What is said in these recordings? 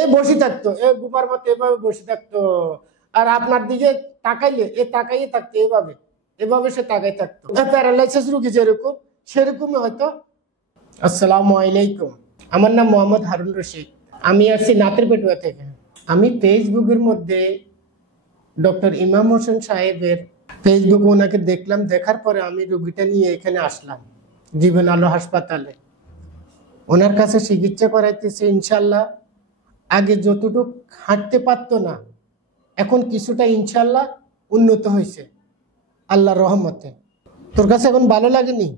এ বসে থাকতো, এ গুপার মতো এভাবে বসে থাকতো, আর আপনার দিকে তাকাইলে এ তাকাইয়ে থাকতো, এভাবে এভাবে সে তাকাই থাকতো। প্যারালাইসিস রোগী যেরকম সেরকমই হয়তো। আসসালামু আলাইকুম, আমার নাম মোহাম্মদ হারুন রশিদ, আমি আসছি নাতেরপেটুয়া থেকে। আমি ফেসবুকের মধ্যে ডক্টর ইমাম হোসেন সাহেবের ফেসবুক ওনাকে দেখলাম, দেখার পরে আমি রোগীটা নিয়ে এখানে আসলাম জীবন আলো হাসপাতালে। ওনার কাছে চিকিৎসা করাইতেছে ইনশাল্লাহ। আগে যতটুকু হাঁটতে পারতো না, এখন কিছুটা ইনশাল্লাহ উন্নত হয়েছে আল্লাহর রহমতে। তোর কাছে এখন ভালো লাগেনি?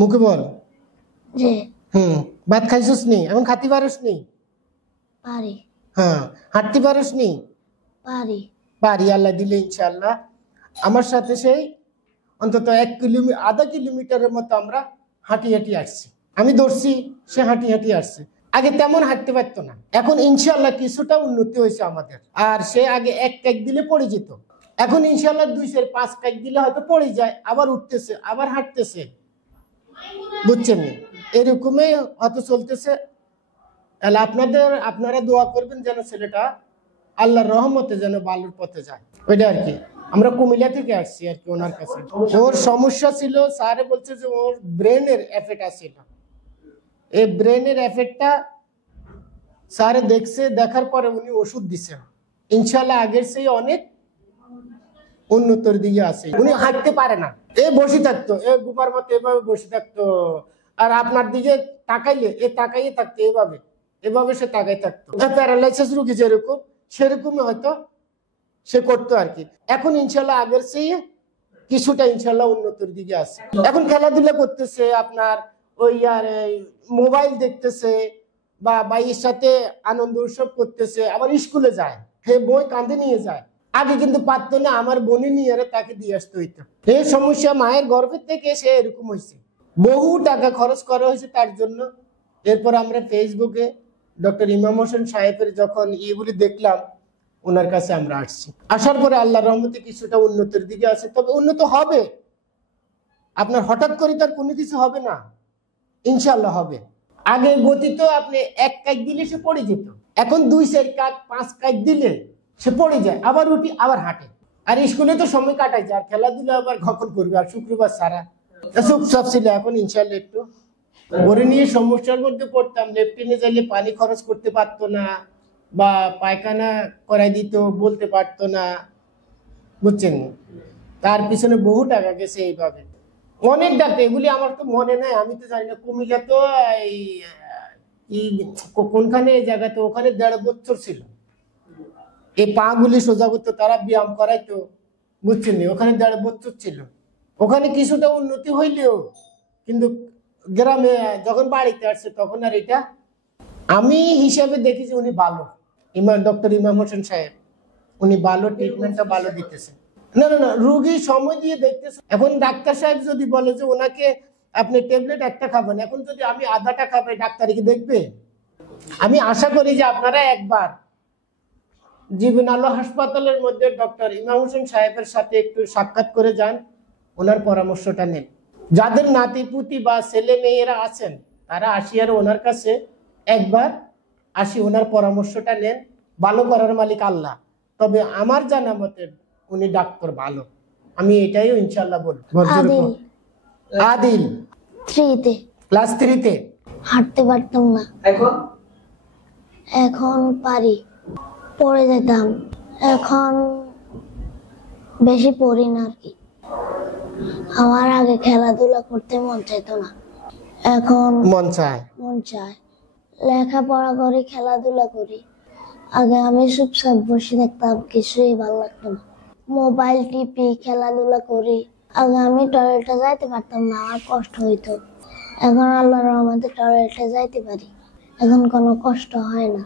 মুখে বল। জি। ভাত খাইছিস নি? এখন খাতে পারিস নি? পারি। হ্যাঁ, হাঁটতে পারিস নি? পারি। পারি, আল্লাহ দিলে ইনশাল্লাহ। আমার সাথে সেই অন্তত 1 কিলোমিটার, আধা কিলোমিটারের মতো আমরা হাঁটি হাঁটি আসছি। আমি ধরছি, সে হাঁটি হাঁটি আসছে। আগে তেমন হাঁটতে পারতো না, এখন ইনশাল্লাহ কিছুটা উন্নতি হয়েছে আমাদের। আর সে আগে 1 কাক দিলে পড়ে যেত, এখন ইনশাল্লাহ 2-5 কাক দিলে হয়তো পড়ে যায়, আবার উঠতেছে, আবার হাঁটতেছে। বুঝছেন? এরকমই হয়তো চলতেছে। তাহলে আপনারা দোয়া করবেন যেন ছেলেটা আল্লাহর রহমতে যেন ভালোর পথে যায়, ওইটা আর কি। আমরা কুমিল্লা থেকে আসছি আর কি ওনার কাছে। ওর সমস্যা ছিল, স্যারে বলছে যে ওর ব্রেনের এফেক্ট আছিল। এই ব্রেনের এফেক্টটা স্যারে দেখছে, দেখার পরে উনি ওষুধ দিচ্ছেন। ইনশাল্লাহ আগের সেই অনেক উন্নতর দিকে আছে। উনি হাঁটতে পারে না, এ বসে থাকতো, এ গুপার মতো এভাবে বসে থাকতো, আর আপনার দিকে তাকাইলে এ তাকাইয়ে থাকতো, এভাবে এভাবে সে তাকাই থাকতো। প্যারালাইসিস রোগী যেরকম সেরকমই হয়তো সে করতো আর কি। এখন ইনশাল্লাহ আগের চেয়ে কিছুটা ইনশাল্লাহ উন্নতির দিকে আছে। এখন খেলাধুলা করতেছে, আপনার ওই আর মোবাইল দেখতেছে, বা ভাইয়ের সাথে আনন্দ উৎসব করতেছে, আবার স্কুলে যায়, হে বই কাঁধে নিয়ে যায়। আগে কিন্তু পারতো না, আমার বোনে নিয়ে তাকে দিয়ে আসতে হইতো। এই সমস্যা মায়ের গর্ভের থেকে সে এরকম হয়েছে, বহু টাকা খরচ করা হয়েছে তার জন্য। এরপর আমরা ফেসবুকে ডক্টর ইমাম হোসেন সাহেবের যখন এগুলি দেখলাম, ওনার কাছে আমরা আসছি। আসার পরে আল্লাহর রহমতে কিছুটা উন্নতির দিকে আছে। তবে উন্নত হবে, আপনার হঠাৎ করে তার কোনো কিছু হবে না, ইনশাল্লাহ হবে। আগে গতি তো আপনি 1 কাক দিলে সে পড়ে যেত, এখন 2-4 কাক 5 কাক দিলে সে পড়ে যায়, আবার উঠি, আবার হাঁটে। আর স্কুলে তো সময় কাটাই যায়, আর খেলাধুলা আবার কখন করবে, আর শুক্রবার সারা সব ছিল। এখন ইনশাল্লাহ একটু ওরে নিয়ে সমস্যার মধ্যে পড়তাম। লেফটিনে যাইলে পানি খরচ করতে পারতো না, বা পায়খানা করাই দিত, বলতে পারতো না। বুঝছেন? তার পিছনে বহু টাকা গেছে এইভাবে। অনেক ডাক্তার, এগুলি আমার তো মনে নাই, আমি তো জানি না। কুমিল্লা তো কোনখানে এই জায়গাতে, ওখানে 1.5 বছর ছিল, এই পা গুলি সোজা করতো, তারা ব্যায়াম করাইতো। বুঝছেন? ওখানে 1.5 বছর ছিল। ওখানে কিছুটা উন্নতি হইলেও কিন্তু গ্রামে যখন বাড়িতে আসছে তখন আর এটা আমি হিসাবে দেখি যে উনি ভালো, ডক্টর ইমাম হোসেন সাহেব উনি ভালো, ট্রিটমেন্টটা ভালো দিতেছে। না না না, রোগী সময় দিয়ে দেখতেছে। এখন ডাক্তার সাহেব যদি বলে যে ওনাকে আপনি ট্যাবলেট 1টা খাবেন, এখন যদি আমি আধাটা খাবে, ডাক্তার কি দেখবে? আমি আশা করি যে আপনারা একবার জীবন আলো হাসপাতালের মধ্যে ডক্টর ইমাম হোসেন সাহেবের সাথে একটু সাক্ষাৎ করে যান, ওনার পরামর্শটা নেন। যাদের নাতি পুতি বা ছেলে মেয়েরা আছেন, তারা আসি আর ওনার কাছে একবার আসি, ওনার পরামর্শটা নেন। ভালো করার মালিক আল্লাহ। তবে আমার জানা মতে উনি ডাক্তার ভালো, আমি এটাই ইনশাল্লাহ বলবো। আদিল 3-তে, ক্লাস 3-তে হাঁটতে পারতাম না, এখন পারি। পড়ে যেতাম, এখন বেশি পড়ি না আর কি। আমার আগে খেলাধুলা করতে মন চাইতো না, এখন মন চায়। লেখাপড়া করি, খেলাধুলা করি। আগে আমি চুপচাপ বসে থাকতাম, কিছুই ভালো লাগতো না। মোবাইল টিপি, খেলাধুলা করি। আগে আমি টয়লেটে যাইতে পারতাম না, আমার কষ্ট হইতো। এখন আল্লাহর রহমতে টয়লেটে যাইতে পারি, এখন কোনো কষ্ট হয় না।